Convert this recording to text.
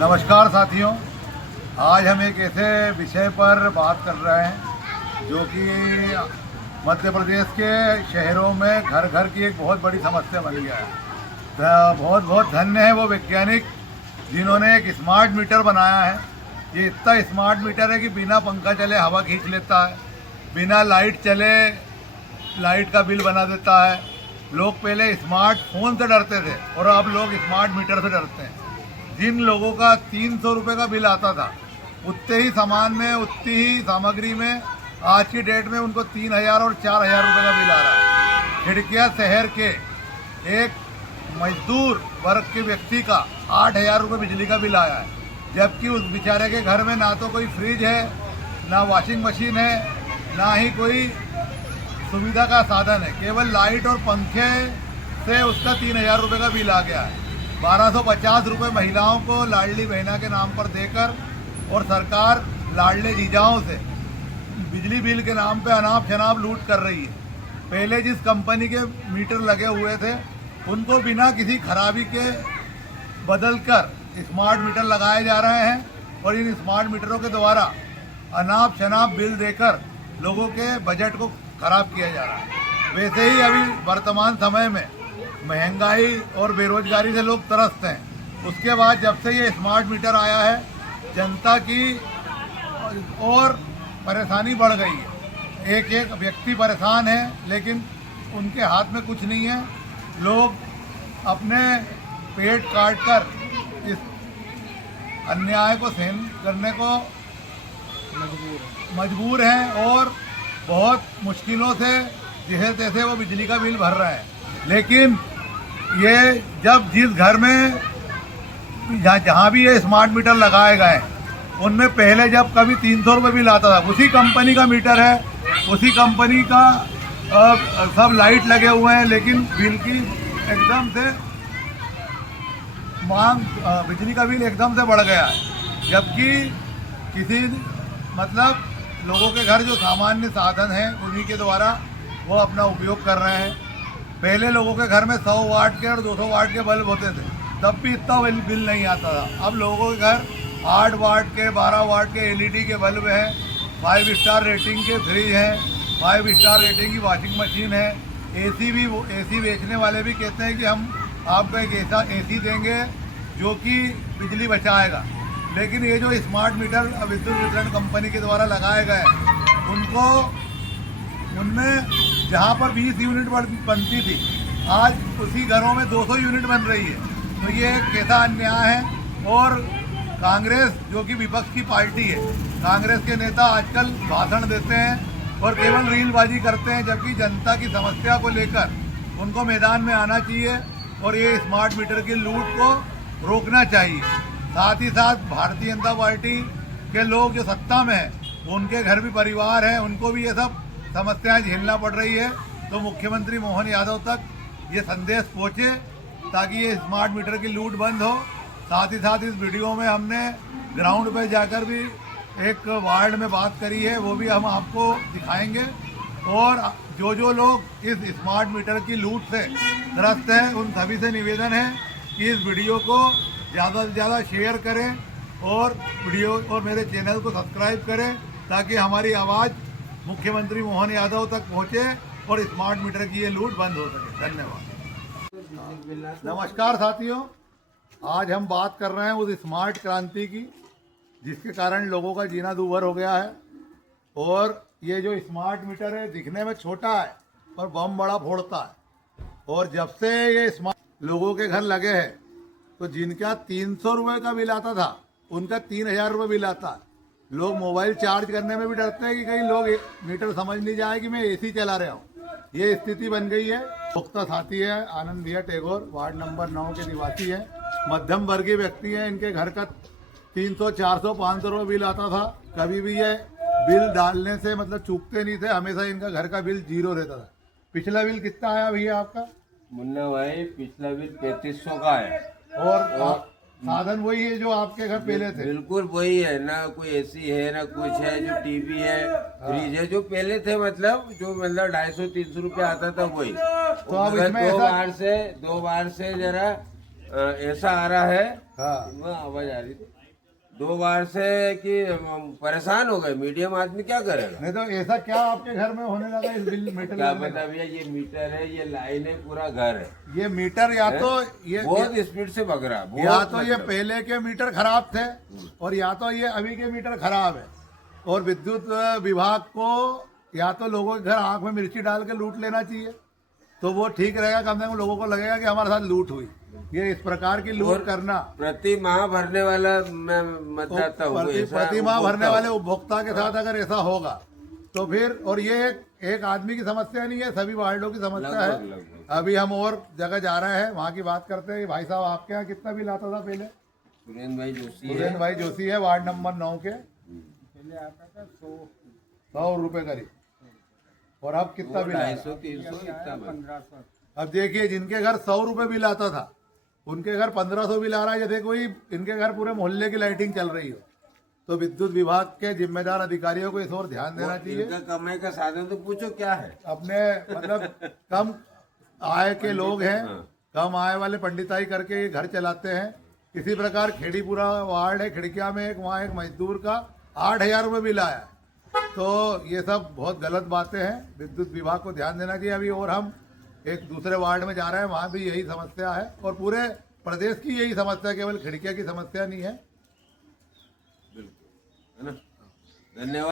नमस्कार साथियों, आज हम एक ऐसे विषय पर बात कर रहे हैं जो कि मध्य प्रदेश के शहरों में घर घर की एक बहुत बड़ी समस्या बन गया है। बहुत बहुत धन्य है वो वैज्ञानिक जिन्होंने एक स्मार्ट मीटर बनाया है। ये इतना स्मार्ट मीटर है कि बिना पंखा चले हवा खींच लेता है, बिना लाइट चले लाइट का बिल बना देता है। लोग पहले स्मार्टफोन से डरते थे और अब लोग स्मार्ट मीटर से डरते हैं। जिन लोगों का 300 रुपये का बिल आता था, उतने ही सामान में, उतनी ही सामग्री में आज की डेट में उनको 3000 और 4000 रुपये का बिल आ रहा है। खिड़किया शहर के एक मजदूर वर्ग के व्यक्ति का 8000 रुपये बिजली का बिल आया है, जबकि उस बेचारे के घर में ना तो कोई फ्रिज है, ना वॉशिंग मशीन है, ना ही कोई सुविधा का साधन है। केवल लाइट और पंखे से उसका 3000 रुपये का बिल आ गया है। 1250 रुपये महिलाओं को लाडली बहना के नाम पर देकर और सरकार लाडले जीजाओं से बिजली बिल के नाम पे अनाप शनाप लूट कर रही है। पहले जिस कंपनी के मीटर लगे हुए थे उनको बिना किसी खराबी के बदलकर स्मार्ट मीटर लगाए जा रहे हैं और इन स्मार्ट मीटरों के द्वारा अनाप शनाप बिल देकर लोगों के बजट को खराब किया जा रहा है। वैसे ही अभी वर्तमान समय में महंगाई और बेरोजगारी से लोग त्रस्त हैं। उसके बाद जब से ये स्मार्ट मीटर आया है, जनता की और परेशानी बढ़ गई है। एक एक व्यक्ति परेशान है, लेकिन उनके हाथ में कुछ नहीं है। लोग अपने पेट काट कर इस अन्याय को सहन करने को मजबूर हैं और बहुत मुश्किलों से जैसे तैसे वो बिजली का बिल भर रहे हैं। लेकिन ये जब जिस घर में जहाँ भी ये स्मार्ट मीटर लगाए गए उनमें पहले जब कभी 300 रुपये बिल आता था, उसी कंपनी का मीटर है, उसी कंपनी का सब लाइट लगे हुए हैं, लेकिन बिल की एकदम से मांग बिजली का बिल एकदम से बढ़ गया है। जबकि किसी मतलब लोगों के घर जो सामान्य साधन हैं उन्हीं के द्वारा वो अपना उपयोग कर रहे हैं। पहले लोगों के घर में 100 वाट के और 200 वाट के बल्ब होते थे, तब भी इतना बिल नहीं आता था। अब लोगों के घर 8 वाट के, 12 वाट के एलईडी के बल्ब हैं, 5 स्टार रेटिंग के फ्रिज हैं, 5 स्टार रेटिंग की वॉशिंग मशीन है। एसी बेचने वाले भी कहते हैं कि हम आपको एक ऐसा एसी देंगे जो कि बिजली बचाएगा। लेकिन ये जो स्मार्ट मीटर विद्युत वितरण कंपनी के द्वारा लगाए गए उनमें जहाँ पर 20 यूनिट बनती थी, आज उसी घरों में 200 यूनिट बन रही है। तो ये एक कैसा अन्याय है। और कांग्रेस जो कि विपक्ष की पार्टी है, कांग्रेस के नेता आजकल भाषण देते हैं और केवल रीलबाजी करते हैं, जबकि जनता की समस्या को लेकर उनको मैदान में आना चाहिए और ये स्मार्ट मीटर की लूट को रोकना चाहिए। साथ ही साथ भारतीय जनता पार्टी के लोग जो सत्ता में हैं उनके घर भी परिवार हैं, उनको भी ये सब समस्याएं झेलना पड़ रही है। तो मुख्यमंत्री मोहन यादव तक ये संदेश पहुँचे ताकि ये स्मार्ट मीटर की लूट बंद हो। साथ ही साथ इस वीडियो में हमने ग्राउंड पे जाकर भी एक वार्ड में बात करी है, वो भी हम आपको दिखाएंगे। और जो लोग इस स्मार्ट मीटर की लूट से त्रस्त हैं उन सभी से निवेदन है कि इस वीडियो को ज़्यादा से ज़्यादा शेयर करें और मेरे चैनल को सब्सक्राइब करें ताकि हमारी आवाज़ मुख्यमंत्री मोहन यादव तक पहुंचे और स्मार्ट मीटर की ये लूट बंद हो सके। धन्यवाद। नमस्कार साथियों, आज हम बात कर रहे हैं उस स्मार्ट क्रांति की जिसके कारण लोगों का जीना दूभर हो गया है। और ये जो स्मार्ट मीटर है दिखने में छोटा है पर बम बड़ा फोड़ता है। और जब से ये स्मार्ट लोगों के घर लगे हैं तो जिनका 300 रुपये का बिल आता था उनका 3000 रुपये बिल आता है। लोग मोबाइल चार्ज करने में भी डरते हैं कि कहीं लोग मीटर समझ नहीं जाए कि मैं एसी चला रहा हूँ। ये स्थिति बन गई है। पुख्ता साथी है आनंद भैया टैगोर, वार्ड नंबर 9 के निवासी हैं, मध्यम वर्गीय व्यक्ति हैं। इनके घर का 300, 400, 500 रुपये बिल आता था। कभी भी ये बिल डालने से मतलब चूकते नहीं थे, हमेशा इनका घर का बिल 0 रहता था। पिछला बिल कितना आया भैया आपका? मुन्ना भाई पिछला बिल 3500 का है। और साधन वही है जो आपके घर पहले थे? बिल्कुल वही है, ना कोई एसी है ना कुछ है, जो टीवी है फ्रिज है जो पहले थे, मतलब जो 250-300 रुपये आता था वही। तो अब इसमें दो बार से जरा ऐसा आ रहा है। हाँ वहाँ आवाज आ रही थी 2 बार से कि हम परेशान हो गए। मीडियम आदमी क्या करेगा? नहीं तो ऐसा क्या आपके घर में होने लगा इस बिल मीटर क्या लगने का? पता भैया, ये मीटर है, ये लाइन है, पूरा घर है। ये मीटर या तो ये बहुत स्पीड से भग रहा है, या बहुत तो ये मतलब। पहले के मीटर खराब थे और या तो ये अभी के मीटर खराब है। और विद्युत विभाग को या तो लोगों के घर आंख में मिर्ची डाल के लूट लेना चाहिए, तो वो ठीक रहेगा। कम से कम लोगों को लगेगा कि हमारे साथ लूट हुई। ये इस प्रकार की लूट करना, प्रति माह भरने वाला मैं मतदाता हूँ, ऐसा प्रति माह भरने उपभोक्ता वाले उपभोक्ता के साथ अगर ऐसा होगा तो फिर, और ये एक आदमी की समस्या नहीं है, सभी वार्डों की समस्या है। लगभग। अभी हम और जगह जा रहे हैं, वहाँ की बात करते हैं। भाई साहब आपके यहाँ कितना बिल आता था पहले? सुरेंद्र भाई जोशी है। सुरेंद्र भाई जोशी है, वार्ड नंबर 9 के। पहले आता था 100 रुपए करीब। और अब कितना बिल आया? 250-300 इतना में। 1500। अब देखिए, जिनके घर 100 रुपए बिल आता था उनके घर 1500 बिल आ रहा है। जैसे कोई इनके घर पूरे मोहल्ले की लाइटिंग चल रही हो। तो विद्युत विभाग के जिम्मेदार अधिकारियों को इस ओर ध्यान देना चाहिए। इनका कमाई का साधन तो पूछो क्या है। अपने मतलब कम आय के लोग हैं, कम आय वाले पंडिताई करके ये घर चलाते हैं। इसी प्रकार खेड़ीपुरा वार्ड है, खिड़किया में वहाँ एक मजदूर का 8000 रुपये बिल आया। तो ये सब बहुत गलत बातें हैं, विद्युत विभाग को ध्यान देना चाहिए। अभी और हम एक दूसरे वार्ड में जा रहे हैं, वहाँ भी यही समस्या है और पूरे प्रदेश की यही समस्या, केवल खिड़किया की समस्या नहीं है। है ना? धन्यवाद।